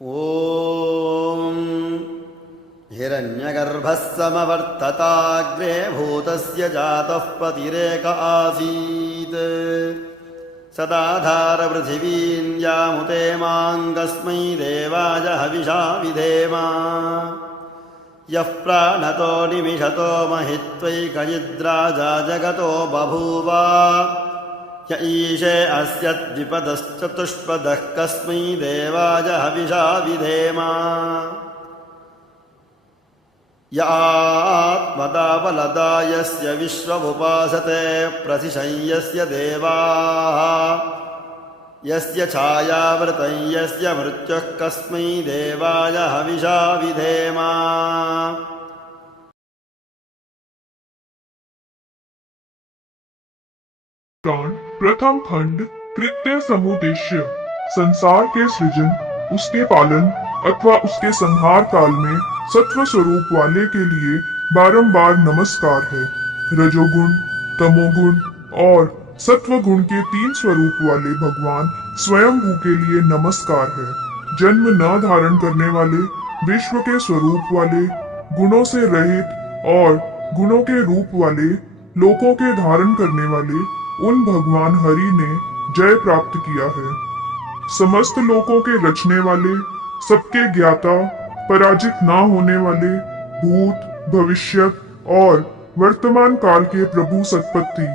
ॐ हिरण्यगर्भः समवर्तताग्रे भूतस्य जातः प्रतिरेक आसीत् सदाधारपृथिवीं यामुते माङ्गस्मै देवाय हविषा विधेम यः प्राणतो निमिषतो महित्वैकयिद्राजा जगतो बभूव य ईशे अस्य द्विपदश्चतुष्पदः कस्मै देवाय हविषा विधेम य आत्मदा बलदा यस्य विश्वमुपासते प्रथिशं यस्य देवाः यस्य छायावृतं यस्य मृत्युः कस्मै देवाय हविषा विधेम। प्रथम खंड कृत्य समुद्देश्य संसार के सृजन, उसके पालन अथवा उसके संहार काल में सत्व स्वरूप वाले के लिए बारंबार नमस्कार है। रजोगुण, तमोगुण और सत्व गुण के 3 स्वरूप वाले भगवान स्वयंभू के लिए नमस्कार है। जन्म न धारण करने वाले, विश्व के स्वरूप वाले, गुणों से रहित और गुणों के रूप वाले, लोकों के धारण करने वाले उन भगवान हरि ने जय प्राप्त किया है। समस्त लोकों के रचने वाले, सबके ज्ञाता, पराजित ना होने वाले, भूत, भविष्यत और वर्तमान काल के प्रभु सत्पत्ति,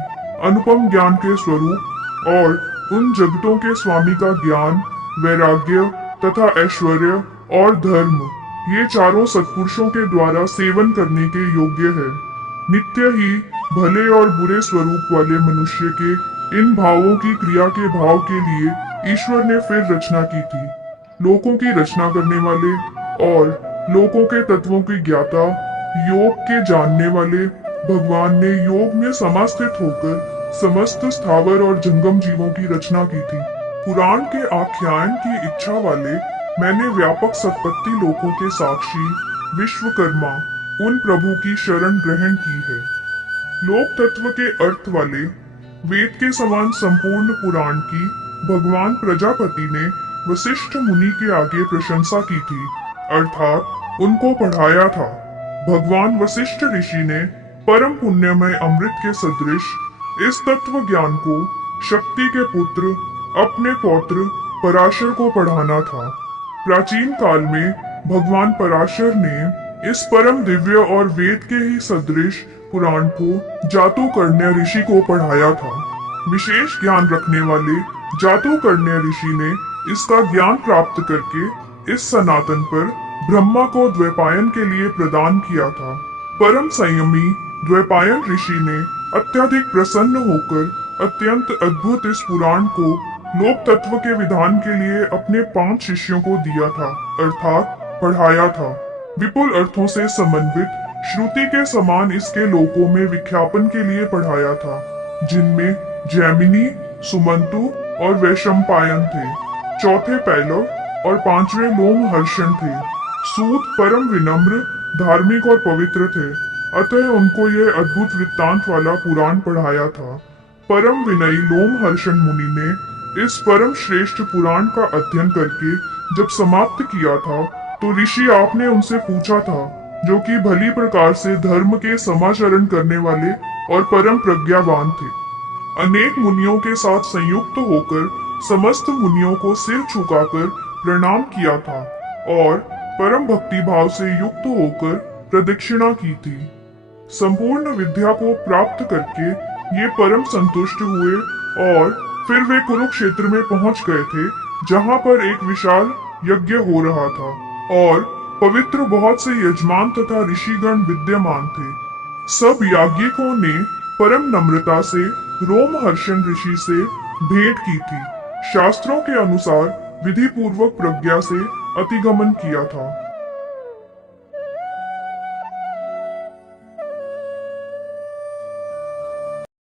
अनुपम ज्ञान के स्वरूप और उन जगतों के स्वामी का ज्ञान, वैराग्य तथा ऐश्वर्य और धर्म, ये चारों सत्पुरुषों के द्वारा सेवन करने के योग्य है। नित्य ही भले और बुरे स्वरूप वाले मनुष्य के इन भावों की क्रिया के भाव के लिए ईश्वर ने फिर रचना की थी। लोकों की रचना करने वाले और लोकों के तत्वों की ज्ञाता, योग के जानने वाले भगवान ने योग में समास्थित होकर समस्त स्थावर और जंगम जीवों की रचना की थी। पुराण के आख्यान की इच्छा वाले मैंने व्यापक सत्पत्ति लोकों के साक्षी विश्वकर्मा उन प्रभु की शरण ग्रहण की है। लोक तत्व के अर्थ वाले वेद के समान संपूर्ण पुराण की भगवान प्रजापति ने वशिष्ठ मुनि के आगे प्रशंसा की थी, अर्थात उनको पढ़ाया था। भगवान वशिष्ठ ऋषि ने परम पुण्यमय अमृत के सदृश इस तत्व ज्ञान को शक्ति के पुत्र अपने पौत्र पराशर को पढ़ाना था। प्राचीन काल में भगवान पराशर ने इस परम दिव्य और वेद के ही सदृश पुराण को जातुकर्ण्य ऋषि को पढ़ाया था। विशेष ज्ञान रखने वाले जातुकर्ण्य ऋषि ने इसका ज्ञान प्राप्त करके इस सनातन पर ब्रह्मा को द्वैपायन के लिए प्रदान किया था। परम संयमी द्वैपायन ऋषि ने अत्यधिक प्रसन्न होकर अत्यंत अद्भुत इस पुराण को लोक तत्व के विधान के लिए अपने 5 शिष्यों को दिया था, अर्थात पढ़ाया था। विपुल अर्थों से समन्वित श्रुति के समान इसके लोकों में विख्यापन के लिए पढ़ाया था, जिनमें जैमिनी, सुमंतु और वैशंपायन थे। चौथे पैलव और 5वें लोमहर्षण थे। सूत परम विनम्र, धार्मिक और पवित्र थे, अतः उनको यह अद्भुत वृत्तांत वाला पुराण पढ़ाया था। परम विनयी लोमहर्षण मुनि ने इस परम श्रेष्ठ पुराण का अध्ययन करके जब समाप्त किया था तो ऋषि आपने उनसे पूछा था, जो कि भली प्रकार से धर्म के समाचरण करने वाले और परम प्रज्ञावान थे। अनेक मुनियों के साथ संयुक्त होकर समस्त मुनियों को सिर झुकाकर प्रणाम किया था और परम भक्ति भाव से युक्त होकर प्रदक्षिणा की थी। संपूर्ण विद्या को प्राप्त करके ये परम संतुष्ट हुए और फिर वे कुरुक्षेत्र में पहुंच गए थे, जहां पर एक विशाल यज्ञ हो रहा था और पवित्र बहुत से यजमान तथा ऋषिगण विद्यमान थे। सब याज्ञिकों ने परम नम्रता से रोमहर्षण ऋषि से भेंट की थी। शास्त्रों के अनुसार विधि पूर्वक प्रज्ञा से अतिगमन किया था।